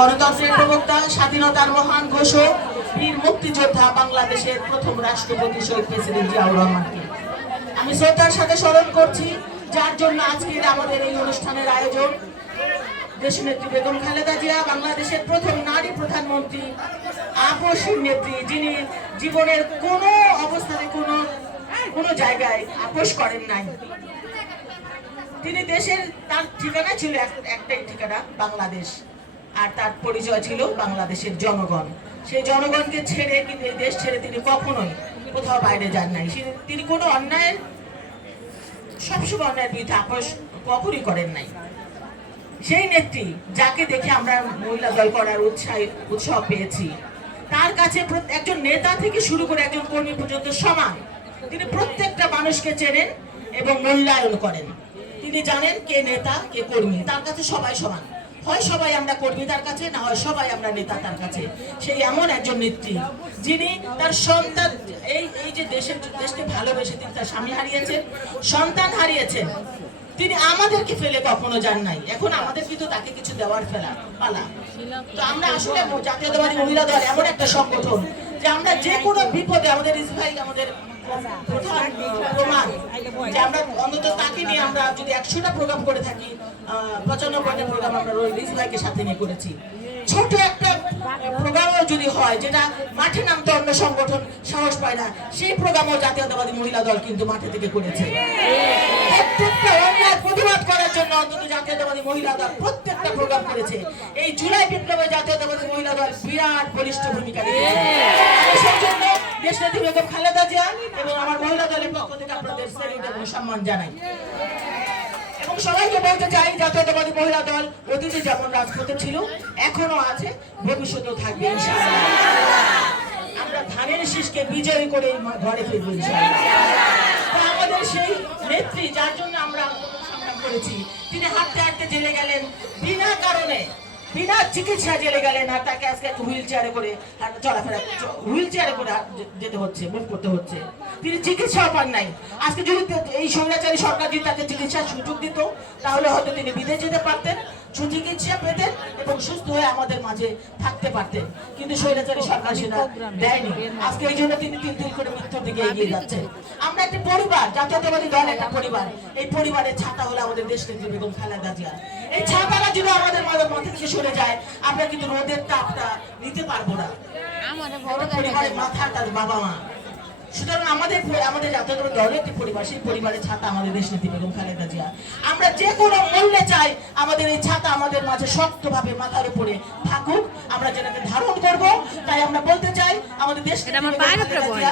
গণতন্ত্রের প্রবক্তা, স্বাধীনতার মহান ঘোষক, বীর মুক্তিযোদ্ধা, বাংলাদেশের প্রথম রাষ্ট্রপতি শহীদ প্রেসিডেন্ট জিয়াউর রহমানকে আমি শ্রদ্ধার সাথে স্মরণ করছি, যার জন্য আজকের আমাদের এই অনুষ্ঠানের আয়োজন। দেশনেত্রী বেগম খালেদা জিয়া, বাংলাদেশের প্রথম নারী প্রধানমন্ত্রী, আপসীর নেত্রী, যিনি জীবনের কোনো অবস্থাতে কোনো জায়গায় আপোষ করেন নাই। তিনি দেশের, তার ঠিকানা ছিল একটাই ঠিকানা, বাংলাদেশ, আর তার পরিচয় ছিল বাংলাদেশের জনগণ। সেই জনগণকে ছেড়ে, কিন্তু এই দেশ ছেড়ে তিনি কখনোই কোথাও বাইরে যান নাই। তিনি কোনো অন্যায়ের, সবসময় অন্যায়ের বিরুদ্ধে আপোষ কখনই করেন নাই। সেই নেত্রী, যাকে দেখে আমরা মহিলা দল করার উৎসাহ পেয়েছি, তার কাছে একজন নেতা থেকে শুরু করে একজন কর্মী পর্যন্ত সমান। তিনি প্রত্যেকটা মানুষকে চেনেন এবং মূল্যায়ন করেন। তিনি জানেন কে নেতা কে কর্মী, তার কাছে সবাই সমান। হয় সবাই আমরা কর্মী তার কাছে, না হয় সবাই আমরা নেতা তার কাছে। সেই এমন একজন নেত্রী, যিনি তার সন্তান, এই যে দেশকে ভালোবেসে তিনি তার স্বামী হারিয়েছেন, সন্তান হারিয়েছেন, তিনি আমাদেরকে ফেলে কখনো যান নাই। এখন আমাদের কিন্তু তাকে কিছু দেওয়ার পালা। তো আমরা আসলে জাতীয়তাবাদী মহিলা দল এমন একটা সংগঠন যে আমরা যে কোনো বিপদে, আমাদের ইসভাই আমাদের প্রমাণ যে আমরা অন্তত তাকে নিয়ে, আমরা যদি 100টা প্রোগ্রাম করে থাকি, 95টা প্রোগ্রাম আমরা ইসভাইকে সাথে নিয়ে করেছি। ছোট একটা প্রোগ্রামও যদি হয়, যেটা মাঠে নামতে অন্য সংগঠন সাহস পায় না, সেই প্রোগ্রামও জাতীয়তাবাদী মহিলা দল কিন্তু মাঠে থেকে করেছে। প্রত্যেকটা অন্যায় প্রতিবাদ করার জন্য অন্তত জাতীয়তাবাদী মহিলা দল প্রত্যেকটা প্রোগ্রাম করেছে। এই জুলাই বিপ্লবে জাতীয়তাবাদী মহিলা দল বিরাট বলিষ্ঠ ভূমিকা রেখেছে। সেই জন্য দেশনেত্রী বেগম খালেদা জিয়া এবং আমার মহিলা দলের পক্ষ থেকে আপনাদের স্যালুট এবং সম্মান জানাই। এবং সবাইকে বলতে চাই, জাতীয়তাবাদী মহিলা দল অতীতে যেমন রাজপথে ছিল, এখনো আছে, ভবিষ্যতেও থাকবে ইনশাআল্লাহ। আমরা ধানের শীষকে বিজয়ী করে ঘরে ফিরবো ইনশাআল্লাহ। আমাদের সেই নেত্রী, যার জন্য আমরা সংগ্রাম করেছি, তিনি হাঁটতে হাঁটতে জেলে গেলেন বিনা কারণে, বিনা চিকিৎসা জেলে গেলেন, আর তাকে আজকে হুইল চেয়ারে করে চলাফেরা, হুইল চেয়ারে করে যেতে হচ্ছে, মুভ করতে হচ্ছে। তিনি চিকিৎসাও পান নাই। আজকে যদি এই স্বৈরাচারী সরকার যদি তাকে চিকিৎসার সুযোগ দিত, তাহলে হয়তো তিনি বিদেশ যেতে পারতেন, সুচিকিৎসা পেতেন এবং সুস্থ হয়ে আমাদের মাঝে থাকতে পারতেন। কিন্তু স্বৈরাচারী সরকার সেটা দেয়নি। আজকে এই জন্য তিনি তিল তিল করে মৃত্যুর দিকে এগিয়ে যাচ্ছেন। আমরা একটি পরিবার, জাতীয়তাবাদী দল একটা পরিবার। এই পরিবারের ছাতা হলো আমাদের দেশনেত্রী বেগম খালেদা জিয়া। এই ছাতাটা যদি আমাদের মাথা থেকে সরে যায়, আমরা কিন্তু রোদের তাপটা নিতে পারবো না। পরিবারের মাথা তার বাবা মা। সুতরাং আমাদের জাতীয়তাবাদী দলের একটি পরিবার, সেই পরিবারের ছাতা আমাদের দেশনেত্রী বেগম খালেদা জিয়া। আমরা যে কোনো মূল্যে চাই আমাদের এই ছাতা আমাদের মাঝে শক্তভাবে মাথার উপরে থাকুক, আমরা যেটাকে ধারণ করব। তাই আমরা বলতে চাই, আমাদের দেশনেত্রী,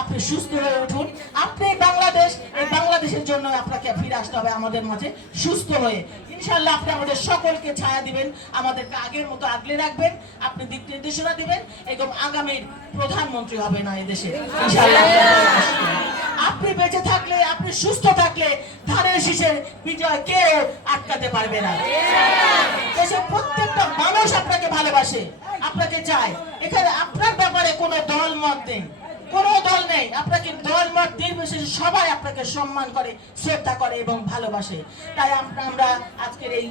আপনি সুস্থ হয়ে উঠুন। আপনি বাংলাদেশ, এই বাংলাদেশের জন্য আপনাকে ফিরে আসতে হবে আমাদের মাঝে সুস্থ হয়ে। ইনশাআল্লাহ আপনি আমাদের সকলকে ছায়া দিবেন, আমাদেরকে আগের মতো আগলে রাখবেন, আপনি দিক নির্দেশনা দিবেন, এবং আগামীর প্রধানমন্ত্রী হবে না এদেশে ইনশাআল্লাহ। আপনি বেঁচে থাকলে, আপনি সুস্থ থাকলে ধানের শীষের বিজয় কেউ আটকাতে পারবে না। দেশের প্রত্যেকটা মানুষ আপনাকে ভালোবাসে, আপনাকে চায়। এখানে আপনার ব্যাপারে কোনো দল মত নেই, কোনো দল নেই। আপনাকে দল মত নির্বিশেষে সবাই আপনাকে সম্মান করে, শ্রদ্ধা করে এবং ভালোবাসে। তাই আমরা আজকের এই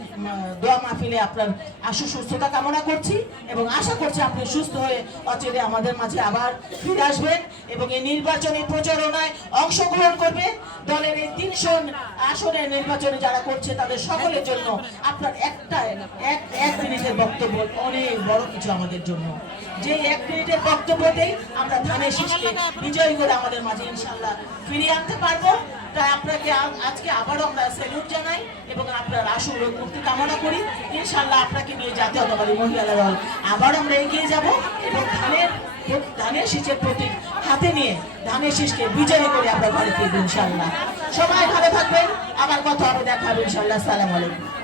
দোয়া মাহফিলে আপনার আশু সুস্থতা কামনা করছি এবং আশা করছি আপনি সুস্থ হয়ে অচিরে আমাদের মাঝে আবার ফিরে আসবেন এবং এই নির্বাচনী প্রচারণায় অংশগ্রহণ করবেন। দলের এই 300 আসনের নির্বাচনে যারা করছে তাদের সকলের জন্য আপনার এক মিনিটের বক্তব্য অনেক বড় কিছু আমাদের জন্য। যে 1 মিনিটের বক্তব্যতেই আমরা ধানের শীষকে বিজয়ী করে আমাদের মাঝে ইনশাআল্লাহ ফিরিয়ে আনতে পারবো। তাই আপনাকে আজকে আবারও আমরা স্যালুট জানাই এবং আপনার আশু রোগ মুক্তি কামনা করি। ইনশাআল্লাহ আপনাকে নিয়ে জাতীয়তাবাদী মহিলা দল আবার আমরা এগিয়ে যাব এবং ধানের শীষের প্রতীক হাতে নিয়ে ধানের শীষকে বিজয়ী করে আমরা ঘরে ফিরবো ইনশাআল্লাহ। সবাই ভালো থাকবেন, আবার কথা হবে, দেখা হবে ইনশাআল্লাহ। আসসালামু আলাইকুম।